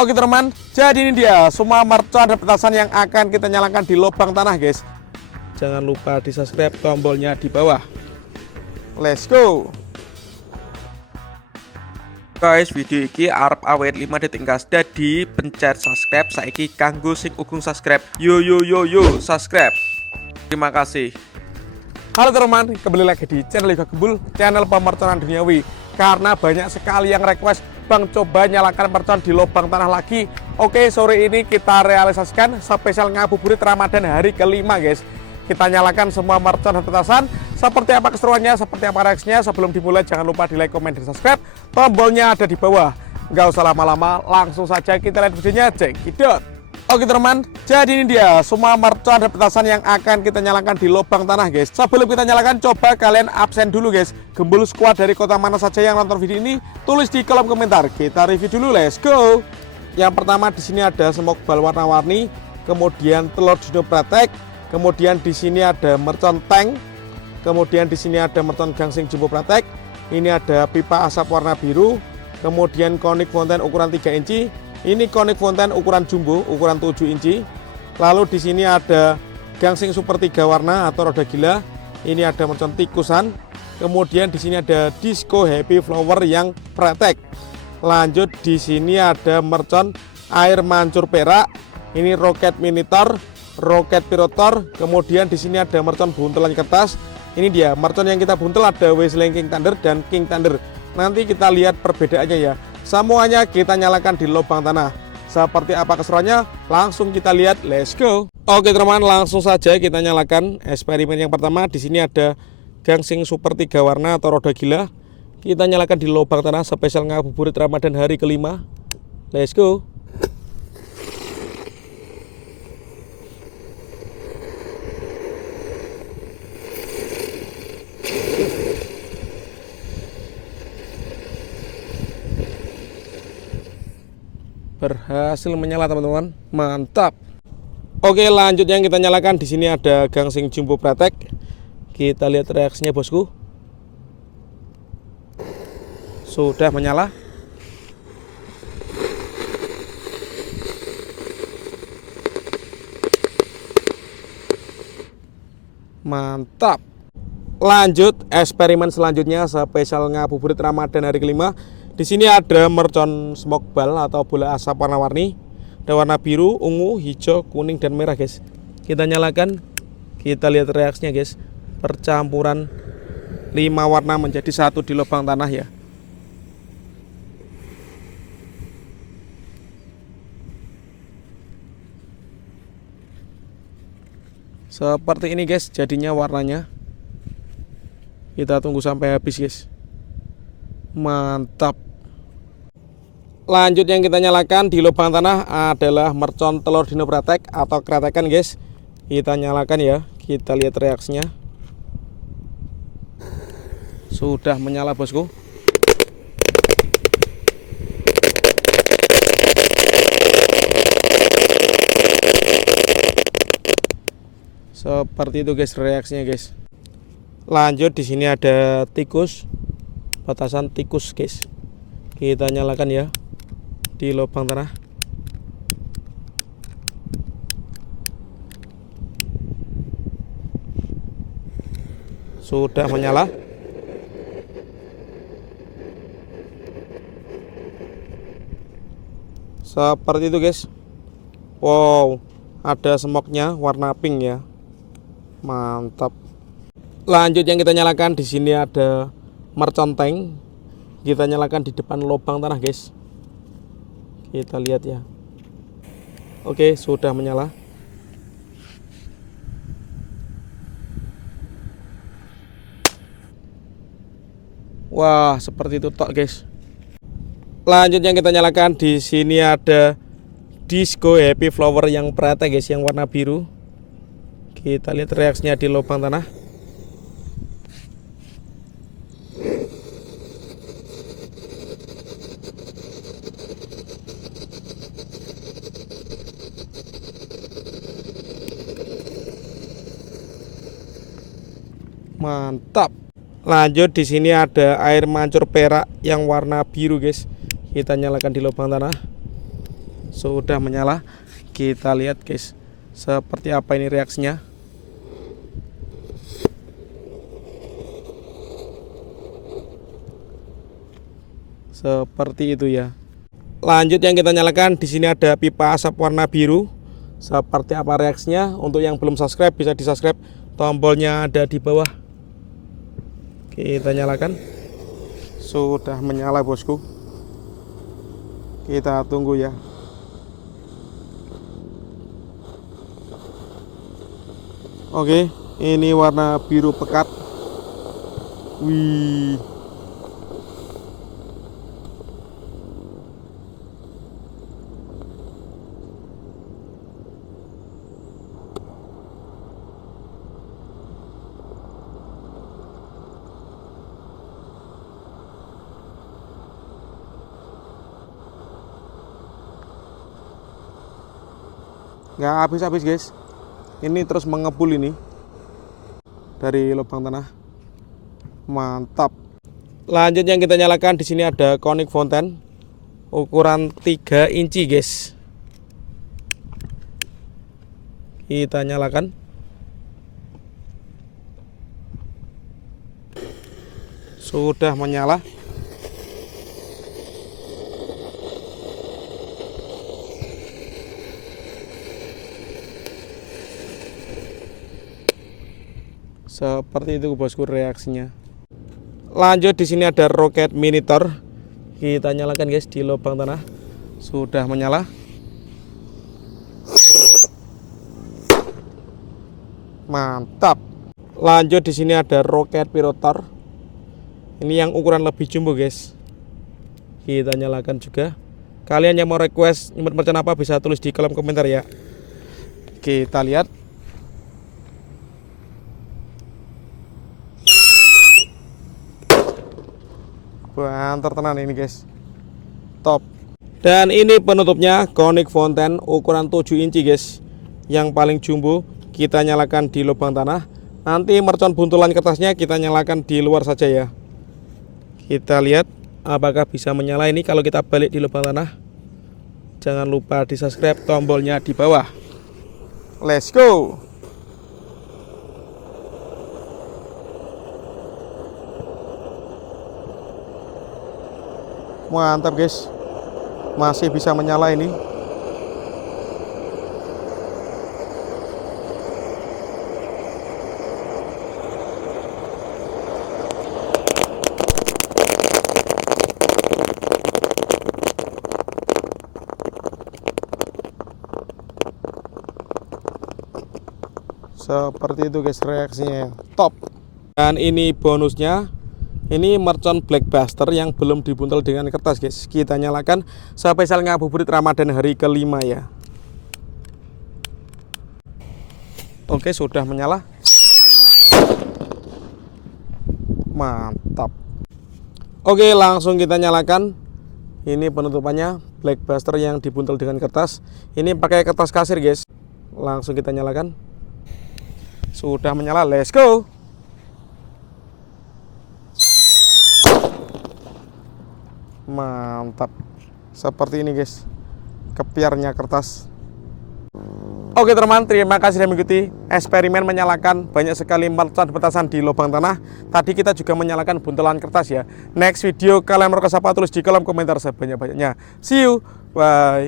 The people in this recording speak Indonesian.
Oke teman, jadi ini dia semua mercon dan petasan yang akan kita nyalakan di lubang tanah guys. Jangan lupa di subscribe, tombolnya di bawah. Let's go. Guys, video ini arep awet 5 detik gas. Jadi pencet subscribe saiki kanggo sing ugung subscribe. Yo subscribe. Terima kasih. Halo teman, kembali lagi di channel Yoga Gembul, channel pemerconan duniawi. Karena banyak sekali yang request, Bang coba nyalakan mercon di lubang tanah lagi. Oke, sore ini kita realisasikan spesial ngabuburit Ramadan hari kelima guys. Kita nyalakan semua mercon dan petasan. Seperti apa keseruannya, seperti apa reaksinya. Sebelum dimulai jangan lupa di like, komen, dan subscribe. Tombolnya ada di bawah. Nggak usah lama-lama, langsung saja kita lihat videonya. Cekidot. Oke teman, jadi ini dia semua mercon dan petasan yang akan kita nyalakan di lubang tanah guys. Sebelum kita nyalakan, coba kalian absen dulu guys. Gembul squad dari kota mana saja yang nonton video ini, tulis di kolom komentar. Kita review dulu, let's go. Yang pertama di sini ada smoke ball warna-warni, kemudian telur dino pratek, kemudian di sini ada mercon tank, kemudian di sini ada mercon gangsing jumbo pratek. Ini ada pipa asap warna biru, kemudian konik fonten ukuran 3 inci. Ini konik fonten ukuran jumbo, ukuran 7 inci. Lalu di sini ada gangsing super 3 warna atau roda gila. Ini ada mercon tikusan. Kemudian di sini ada disco happy flower yang pretek. Lanjut di sini ada mercon air mancur perak. Ini roket minitor, roket pirotor. Kemudian di sini ada mercon buntelan kertas. Ini dia mercon yang kita buntel, ada Whistling King Thunder dan King Thunder. Nanti kita lihat perbedaannya ya. Semuanya kita nyalakan di lubang tanah. Seperti apa keseruannya? Langsung kita lihat. Let's go. Oke teman, langsung saja kita nyalakan eksperimen yang pertama. Di sini ada gangsing super 3 warna atau roda gila. Kita nyalakan di lubang tanah spesial ngabuburit Ramadan hari kelima. Let's go. Berhasil menyala teman-teman, mantap. Oke, lanjut yang kita nyalakan di sini ada gangsing jumbo pratek. Kita lihat reaksinya bosku. Sudah menyala. Mantap. Lanjut eksperimen selanjutnya spesial ngabuburit Ramadan hari kelima. Di sini ada mercon smoke ball atau bola asap warna-warni. Ada warna biru, ungu, hijau, kuning, dan merah guys. Kita nyalakan, kita lihat reaksinya guys. Percampuran 5 warna menjadi satu di lubang tanah ya. Seperti ini guys jadinya warnanya. Kita tunggu sampai habis guys. Mantap. Lanjut yang kita nyalakan di lubang tanah adalah mercon telur dino pratek atau kretekan guys. Kita nyalakan ya, kita lihat reaksinya. Sudah menyala bosku. Seperti itu guys reaksinya guys. Lanjut di sini ada tikus, petasan tikus guys. Kita nyalakan ya di lubang tanah. Sudah menyala. Seperti itu guys. Wow, ada smoke-nya warna pink ya. Mantap. Lanjut yang kita nyalakan di sini ada mercon tank. Kita nyalakan di depan lubang tanah guys. Kita lihat ya. Oke, sudah menyala. Wah, seperti itu tok guys. Lanjut yang kita nyalakan di sini ada disco happy flower yang pretek guys, yang warna biru. Kita lihat reaksinya di lubang tanah. Mantap. Lanjut di sini ada air mancur perak yang warna biru guys. Kita nyalakan di lubang tanah. sudah menyala. Kita lihat guys, seperti apa ini reaksinya. Seperti itu ya. Lanjut yang kita nyalakan, di sini ada pipa asap warna biru. Seperti apa reaksinya? Untuk yang belum subscribe bisa di subscribe, tombolnya ada di bawah. Kita nyalakan. Sudah menyala bosku. Kita tunggu ya. Oke, ini warna biru pekat. Wih. Nggak habis-habis guys, ini terus mengepul ini dari lubang tanah. Mantap. Lanjut yang kita nyalakan, di sini ada Conic Fountain ukuran 3 inci guys. Kita nyalakan. Sudah menyala. Seperti itu bosku reaksinya. Lanjut di sini ada roket minitor. Kita nyalakan guys di lubang tanah. Sudah menyala. Mantap. Lanjut di sini ada roket pirotor. Ini yang ukuran lebih jumbo guys. Kita nyalakan juga. Kalian yang mau request nyimpen merchant apa bisa tulis di kolom komentar ya. Kita lihat. Banter tenan ini guys, top. Dan ini penutupnya Conic Fountain ukuran 7 inci guys, yang paling jumbo. Kita nyalakan di lubang tanah. Nanti mercon buntulan kertasnya kita nyalakan di luar saja ya. Kita lihat apakah bisa menyala ini kalau kita balik di lubang tanah. Jangan lupa di subscribe, tombolnya di bawah. Let's go. Mantap guys, masih bisa menyala ini. Seperti itu guys reaksinya, top. Dan ini bonusnya. Ini mercon Blackbuster yang belum dibuntel dengan kertas guys. Kita nyalakan spesial ngabuburit Ramadan hari kelima ya. Oke, sudah menyala. Mantap. Oke, langsung kita nyalakan. Ini penutupannya Blackbuster yang dibuntel dengan kertas. Ini pakai kertas kasir guys. Langsung kita nyalakan. Sudah menyala, let's go. Mantap. Seperti ini guys, kepiarnya kertas. Oke teman, terima kasih sudah mengikuti eksperimen menyalakan banyak sekali mercon petasan di lubang tanah. Tadi kita juga menyalakan buntelan kertas ya. Next video kalian mau request apa tulis di kolom komentar sebanyak-banyaknya. See you, bye.